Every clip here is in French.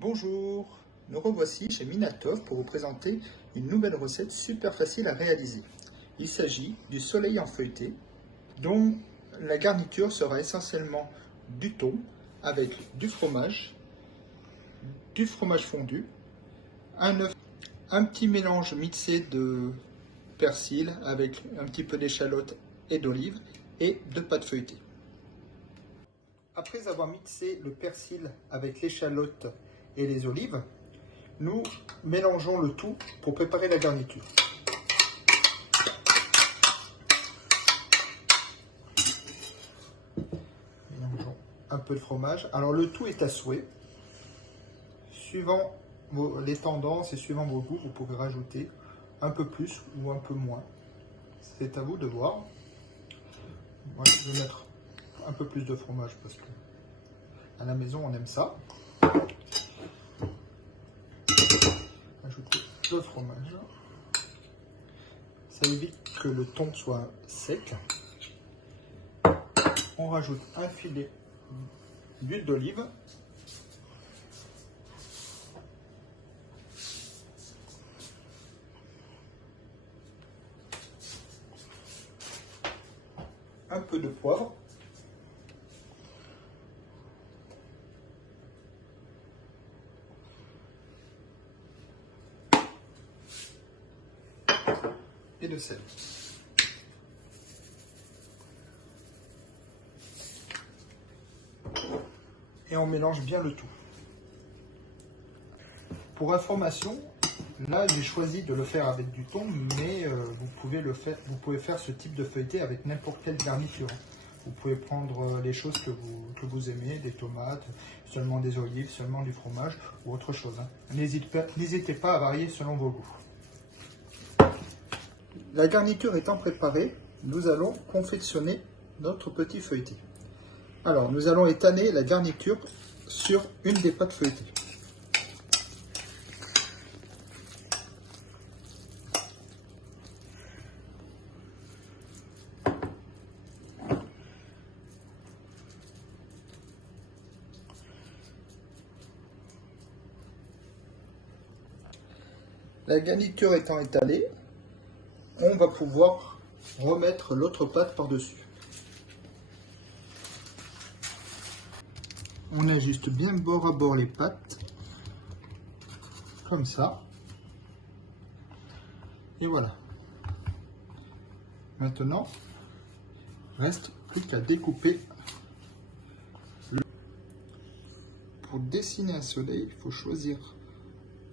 Bonjour, nous revoici chez Minatov pour vous présenter une nouvelle recette super facile à réaliser. Il s'agit du soleil en feuilleté, dont la garniture sera essentiellement du thon avec du fromage fondu, un œuf, un petit mélange mixé de persil avec un petit peu d'échalote et d'olive et de pâte feuilletée. Après avoir mixé le persil avec l'échalote et les olives, nous mélangeons le tout pour préparer la garniture. Mélangeons un peu de fromage. Alors le tout est à souhait. Suivant les tendances et suivant vos goûts, vous pouvez rajouter un peu plus ou un peu moins. C'est à vous de voir. Moi, je vais mettre un peu plus de fromage parce que à la maison on aime ça. Ajouter le fromage. Ça évite que le thon soit sec. On rajoute un filet d'huile d'olive. Un peu de poivre. Et de sel. Et on mélange bien le tout. Pour information, là j'ai choisi de le faire avec du thon, mais vous pouvez faire ce type de feuilleté avec n'importe quelle garniture. Vous pouvez prendre les choses que vous aimez, des tomates, seulement des olives, seulement du fromage ou autre chose. N'hésitez pas à varier selon vos goûts. La garniture étant préparée, nous allons confectionner notre petit feuilleté. Alors, nous allons étaler la garniture sur une des pâtes feuilletées. La garniture étant étalée, on va pouvoir remettre l'autre pâte par-dessus. On ajuste bien bord à bord les pâtes, comme ça. Et voilà. Maintenant, reste plus qu'à découper. Pour dessiner un soleil, il faut choisir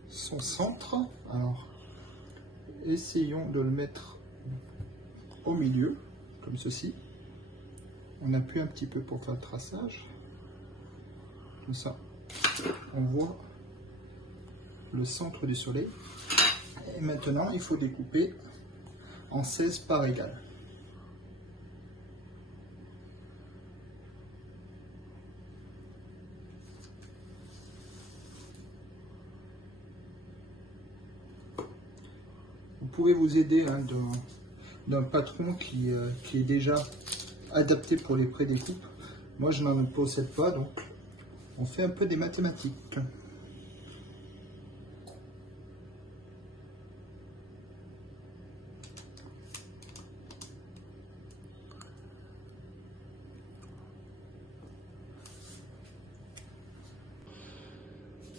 son centre. Alors, essayons de le mettre au milieu, comme ceci. On appuie un petit peu pour faire le traçage. Comme ça, on voit le centre du soleil. Et maintenant, il faut découper en 16 parts égales. Vous pouvez vous aider d'un patron qui est déjà adapté pour les prédécoupes. Moi, je n'en possède pas, donc on fait un peu des mathématiques.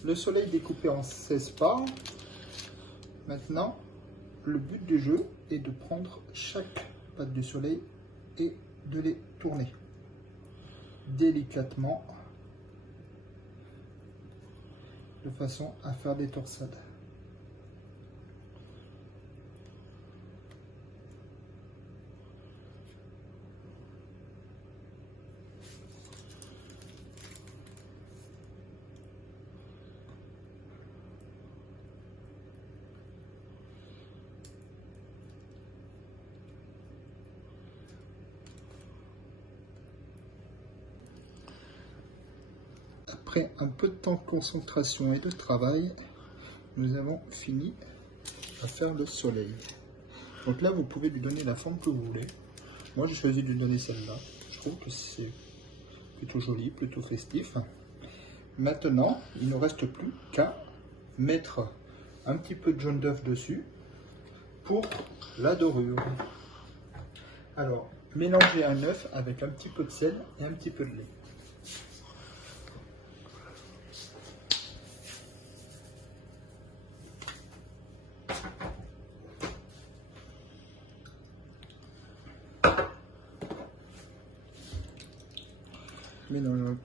Le soleil découpé en 16 parts. Maintenant, le but du jeu est de prendre chaque patte du soleil et de les tourner délicatement de façon à faire des torsades. Après un peu de temps de concentration et de travail, nous avons fini à faire le soleil. Donc là, vous pouvez lui donner la forme que vous voulez. Moi, j'ai choisi de lui donner celle-là. Je trouve que c'est plutôt joli, plutôt festif. Maintenant, il ne nous reste plus qu'à mettre un petit peu de jaune d'œuf dessus pour la dorure. Alors, mélangez un œuf avec un petit peu de sel et un petit peu de lait.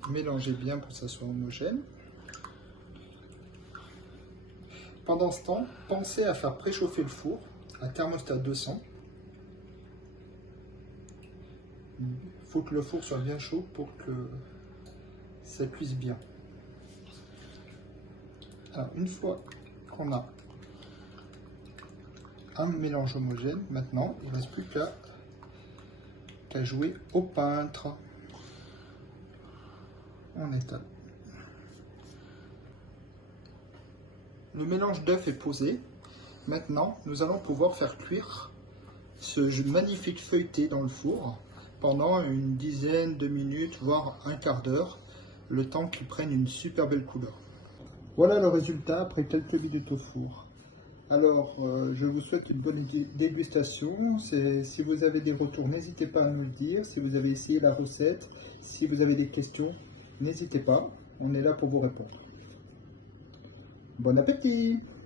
Mélangez bien pour que ça soit homogène. Pendant ce temps, pensez à faire préchauffer le four à thermostat 200. Il faut que le four soit bien chaud pour que ça cuise bien. Alors, une fois qu'on a un mélange homogène, maintenant, il ne reste plus qu'à jouer au peintre. On étale. Le mélange d'œufs est posé. Maintenant, nous allons pouvoir faire cuire ce magnifique feuilleté dans le four pendant une dizaine de minutes, voire un quart d'heure, le temps qu'il prenne une super belle couleur. Voilà le résultat après quelques minutes au four. Alors, je vous souhaite une bonne dégustation. Si vous avez des retours, n'hésitez pas à nous le dire. Si vous avez essayé la recette, si vous avez des questions, n'hésitez pas. On est là pour vous répondre. Bon appétit!